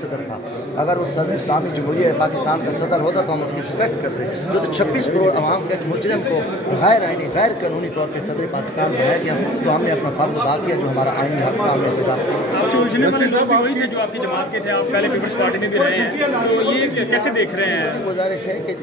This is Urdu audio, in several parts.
صدر تھا، اگر وہ صدر اسلامی جمہوریہ پاکستان کا صدر ہوتا تو ہم اس کی رسپیکٹ کرتے. جو تو 26 کروڑ عوام کے مجرم کو غیر آئینی غیر قانونی طور پہ صدر پاکستان بنایا گیا، تو ہم نے اپنا فرض ادا کیا جو ہمارا آئینی حق تھا. جو آپ کی جماعت کے تھے، آپ پہلے پیپلز پارٹی میں بھی رہے ہیں، تو یہ کیسے دیکھ رہے ہیں؟ گزارش ہے کہ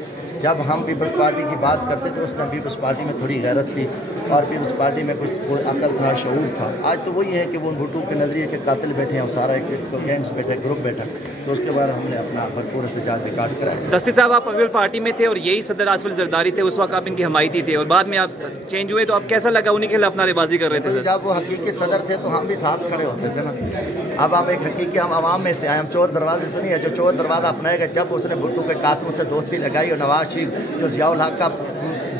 جب ہم پیپلز پارٹی کی بات کرتے تو اس ٹائم پیپلز پارٹی میں تھوڑی غیرت تھی اور پیپلز پارٹی میں کچھ کوئی عقل تھا، شعور تھا. آج تو وہی ہے کہ وہ بھٹو کے نظریے کے قاتل بیٹھے ہیں، سارا ایک گینگز بیٹھے، گروپ بیٹھا. تو اس کے بعد ہم نے اپنا بھرپور احتجاج ریکارڈ کرایا. دستی صاحب، آپ پیپلز پارٹی میں تھے اور یہی صدر آصف علی زرداری تھے، اس وقت آپ ان کی حمایتی تھے اور بعد میں آپ چینج ہوئے، تو آپ کیسا لگا؟ انہیں کے خلاف نعرے بازی کر رہے تھے. جب وہ حقیقی صدر تھے تو ہم بھی ساتھ کھڑے ہوتے تھے نا. اب آپ ایک حقیقی، ہم عوام میں سے آئے، ہم چور دروازے سے نہیں ہے. جو چور دروازہ اپنائے گا، جب اس نے بھٹو کے قاتلوں سے دوستی لگائی اور نواز شریف جو ضیاء الحق کا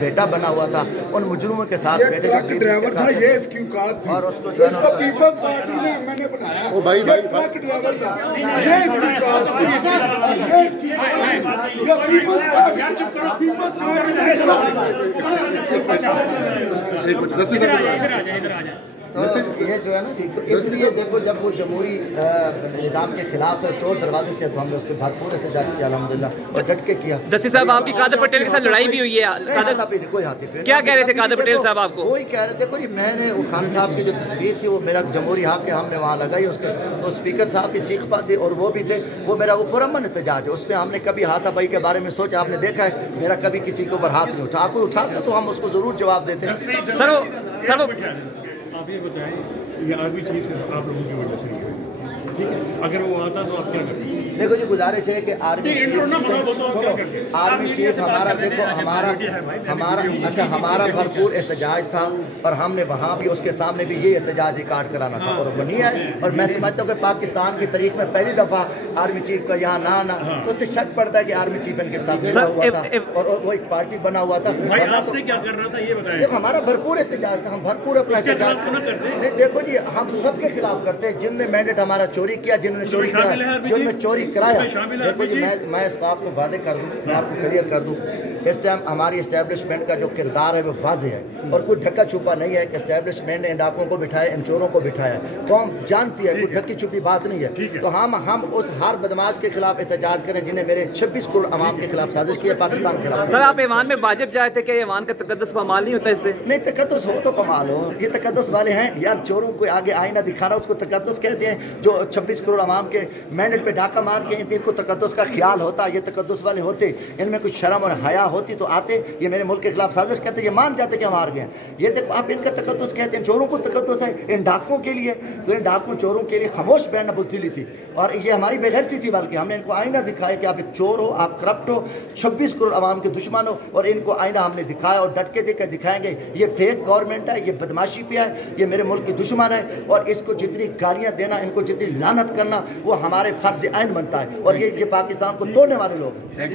بیٹا بنا ہوا تھا ان مجرموں کے ساتھ بیٹھے، ٹرک ڈرائیور تھا، یہ اس کی اوقات تھی اور اس کو پیپلز پارٹی نے میں نے بنایا. یہ ٹرک ڈرائیور تھا، یہ اس کی اوقات تھی، یہ اس کی اوقات تھی. یہ پیپلز پارٹی. تو یہ جو ہے نا، تو اس لیے دیکھو جب وہ جمہوری نظام کے خلاف چور دروازے سے تو ہم نے اس پہ بھرپور احتجاج کیا الحمدللہ اور ڈٹ کے کیا. دستی صاحب، آپ کی قادر پٹیل کے ساتھ لڑائی بھی ہوئی ہے، کوئی ہاتھی پہ کیا کہہ رہے تھے قادر پٹیل صاحب آپ کو؟ وہی کہہ رہے تھے. کوئی میں نے وہ خان صاحب کی جو تصویر تھی وہ میرا جمہوری حق ہے، ہم نے وہاں لگائی. اس کے تو اسپیکر صاحب کی سیخ پا تھی اور وہ بھی تھے. وہ میرا وہ پرامن احتجاج ہے، اس میں ہم نے کبھی ہاتھا پائی کے بارے میں سوچا؟ آپ نے دیکھا ہے میرا کبھی کسی کے اوپر ہاتھ نہیں اٹھا. کوئی اٹھاتا تو ہم اس کو ضرور جواب دیتے ہیں. سر آپ یہ بتائیں، یہ آرمی چیف سے آپ لوگوں کی وجہ سے ٹھیک ہے، اگر وہ آتا تو آپ کیا کرتے؟ دیکھو جی، گزارش ہے کہ آرمی چیف ہمارا، دیکھو ہمارا بھرپور احتجاج تھا اور ہم نے وہاں بھی اس کے سامنے بھی یہ احتجاج ریکارڈ کرانا تھا اور وہ نہیں آئے. اور میں سمجھتا ہوں کہ پاکستان کی تاریخ میں پہلی دفعہ آرمی چیف کا یہاں نہ آنا تو اس سے شک پڑتا ہے کہ آرمی چیف ان کے ساتھ جڑا ہوا تھا اور وہ ایک پارٹی بنا ہوا تھا. آپ نے کیا کرنا تھا یہ بتائیں. دیکھو ہمارا بھرپور احتجاج تھا، ہم بھرپور اپنا احتجاج نہیں. دیکھو جی، ہم سب کے خلاف کرتے ہیں جن نے مینڈیٹ ہمارا چوری کیا، جن نے چوری کرایا، جن میں چوری کرایا. دیکھو جی، میں اس کو آپ کو وعدے کر دوں، میں آپ کو کلیئر کر دوں، اس ٹائم ہماری اسٹیبلشمنٹ کا جو کردار ہے وہ واضح ہے اور کوئی ڈھکا چھپا نہیں ہے کہ اسٹیبلشمنٹ نے ان ڈاکوں کو بٹھایا، ان چوروں کو بٹھایا. قوم جانتی ہے، کوئی ڈھکی چھپی بات نہیں ہے. تو ہم اس ہر بدماش کے خلاف احتجاج کریں جنہیں میرے 26 کروڑ عوام کے خلاف سازش کی ہے پاکستان کے خلاف. سر، آپ ایوان میں واجب جائے تھے کہ ایوان کا تقدس پامال نہیں ہوتا اس سے؟ نہیں، تقدس ہو تو پامال ہو. یہ تقدس والے ہیں یار، چوروں کو آگے آئینہ دکھانا اس کو تقدس کہتے ہیں. جو 26 کروڑ عوام کے مینڈیٹ پہ ڈاکہ مار کے ان کو تقدس کا خیال ہوتا، یہ تقدس والے ہوتے، ان میں کچھ شرم اور حیا ہوتی تو آتے. یہ میرے ملک کے خلاف سازش کرتے، یہ مان جاتے کہ ہم ہار گئے. یہ دیکھو آپ ان کا تقدس کہتے ہیں، چوروں کو تقدس ہے ان ڈاکوں کے لیے. تو ان ڈاکوں چوروں کے لیے خاموش بیٹھنا بزدلی تھی اور یہ ہماری بےغیرتی تھی. بلکہ ہم نے ان کو آئینہ دکھایا کہ آپ ایک چور ہو، آپ کرپٹ ہو، 26 کروڑ عوام کے دشمن ہو، اور ان کو آئینہ ہم نے دکھایا اور ڈٹ کے دکھائیں گے. یہ فیک گورنمنٹ ہے، یہ بدماشی پہ ہے، یہ میرے ملک کی دشمن ہے اور اس کو جتنی گالیاں دینا، ان کو جتنی لعنت کرنا وہ ہمارے فرض عین بنتا ہے. اور یہ پاکستان کو توڑنے والے لوگ ہیں.